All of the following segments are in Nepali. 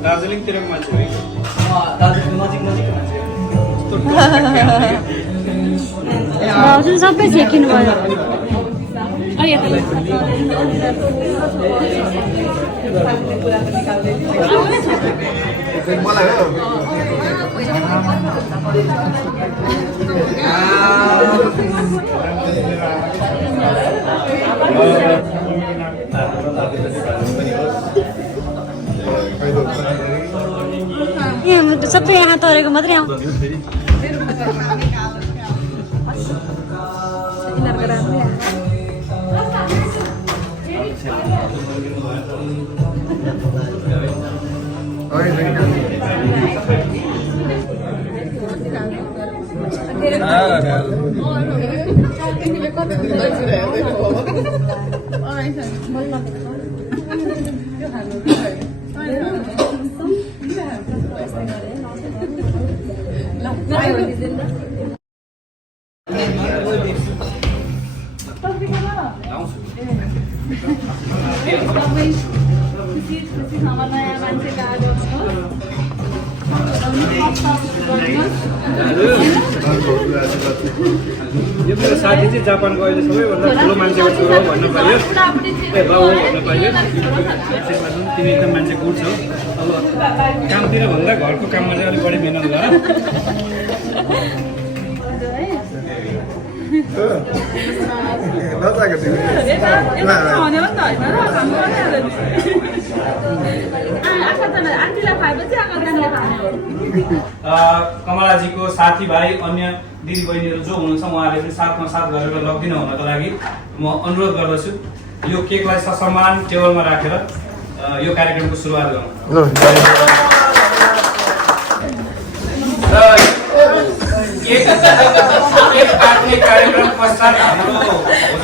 दार्जिलिङतिरको मान्छे हो दार्जिलिङ नजिकको मान्छे भाउजू सबै छेकिनु भयो सबै यहाँ तरेको मात्रै आउँछ यो मेरो साथी चाहिँ जापानको अहिले सबैभन्दा ठुलो मान्छेको छोरो भन्नु पाइयो ए बाउ भन्नु पाइयो तिमी एकदम मान्छे गुड छौ अब कामतिर भन्दा घरको काममा चाहिँ अलिक बढी मेहनत गर कमलाजीको साथीभाइ अन्य दिदी बहिनीहरू जो हुनुहुन्छ उहाँहरूले पनि साथमा साथ गरेर लग्दिन हुनको लागि म अनुरोध गर्दछु यो केकलाई ससम्मान टेबलमा राखेर यो कार्यक्रमको सुरुवात गरौँ केक काट्ने कार्यक्रम पश्चात हाम्रो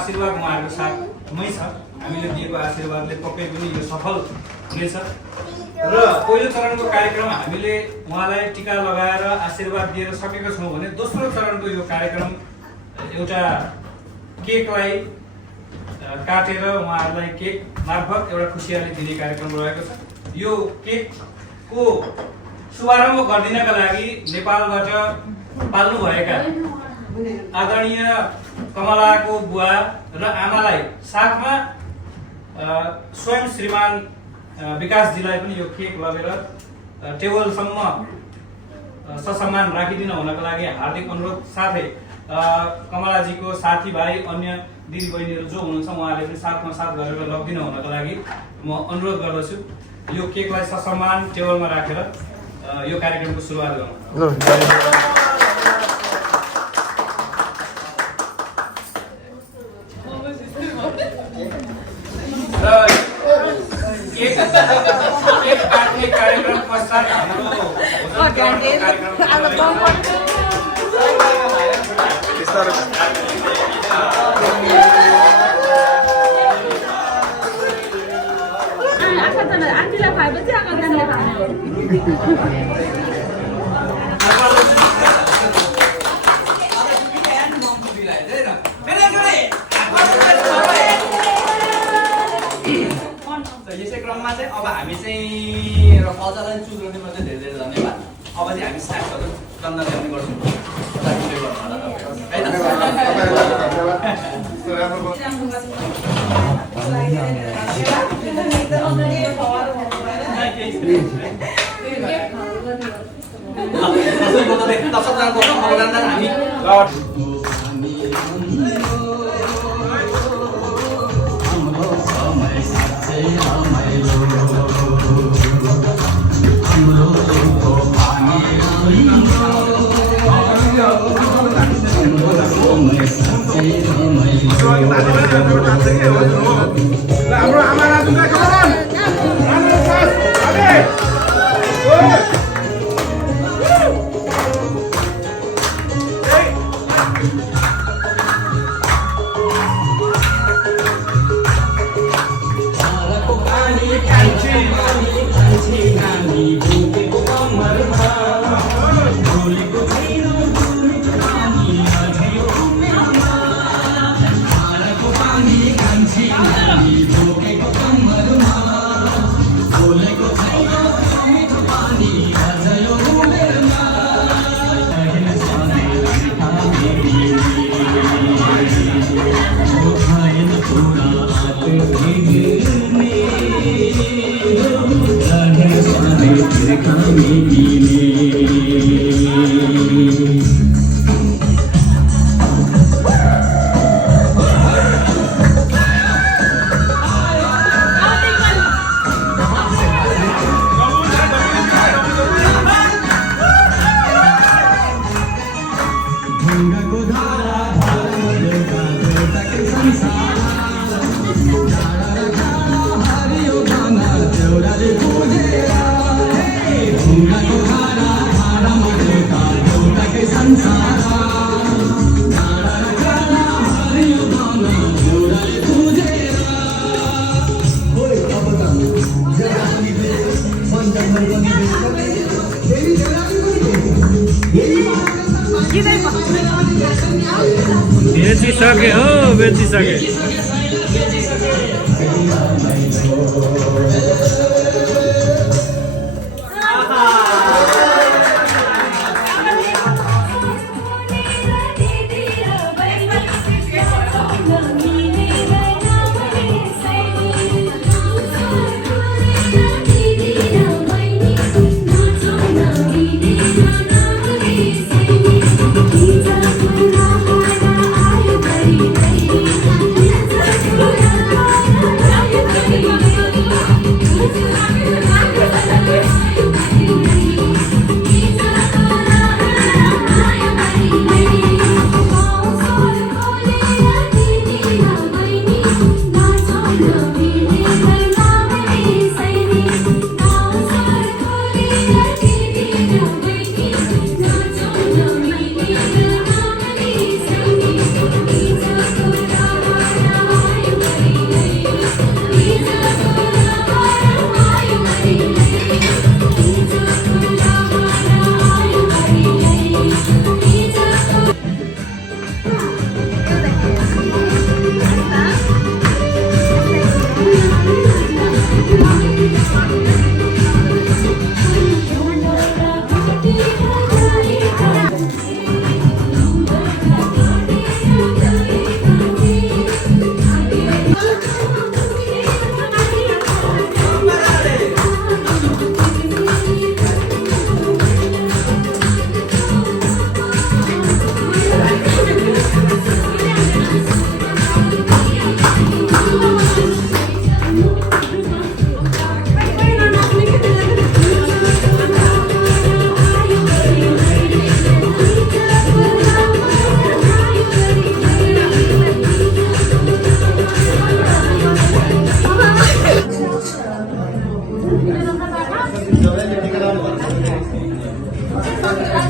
आशीर्वाद उहाँहरूको साथमै छ हामीले दिएको आशीर्वादले पक्कै पनि यो सफल हुनेछ र पहिलो चरणको कार्यक्रम हामीले उहाँलाई टीका लगाएर आशीर्वाद दिएर सकेका छौँ भने दोस्रो चरणको यो कार्यक्रम एउटा केकलाई काटेर उहाँहरूलाई केक मार्फत एउटा खुसियाली दिने कार्यक्रम रहेको छ यो केकको शुभारम्भ गरिदिनका लागि नेपालबाट पाल्नु भएका आदरणीय कमलाको बुवा र आमालाई साथमा स्वयं श्रीमान विकासजीलाई पनि यो केक लगेर टेबलसम्म ससम्मान राखिदिन हुनको लागि हार्दिक अनुरोध साथै कमलाजीको साथीभाइ अन्य दिदी बहिनीहरू जो हुनुहुन्छ उहाँहरूले पनि साथमा साथ गरेर लगिदिन हुनको लागि म अनुरोध गर्दछु यो केकलाई ससम्मान टेबलमा राखेर यो कार्यक्रमको सुरुवात गरौँ। र केक काट्ने कार्यक्रम पश्चात हाम्रो आन्टीलाई खाएपछि आमाले खाने यसै क्रममा चाहिँ अब हामी चाहिँ र कल्चरल चुज गर्नेमा चाहिँ धेरै धेरै धन्यवाद। अब चाहिँ हामी स्न्याक्सहरू चन्दा ल्याउने गर्छौँ। हाम्रो आमा दुर्गा कमन राम्रो साथ अबे बेचिसके हो बेचिसके Thank you. मेरो खातामा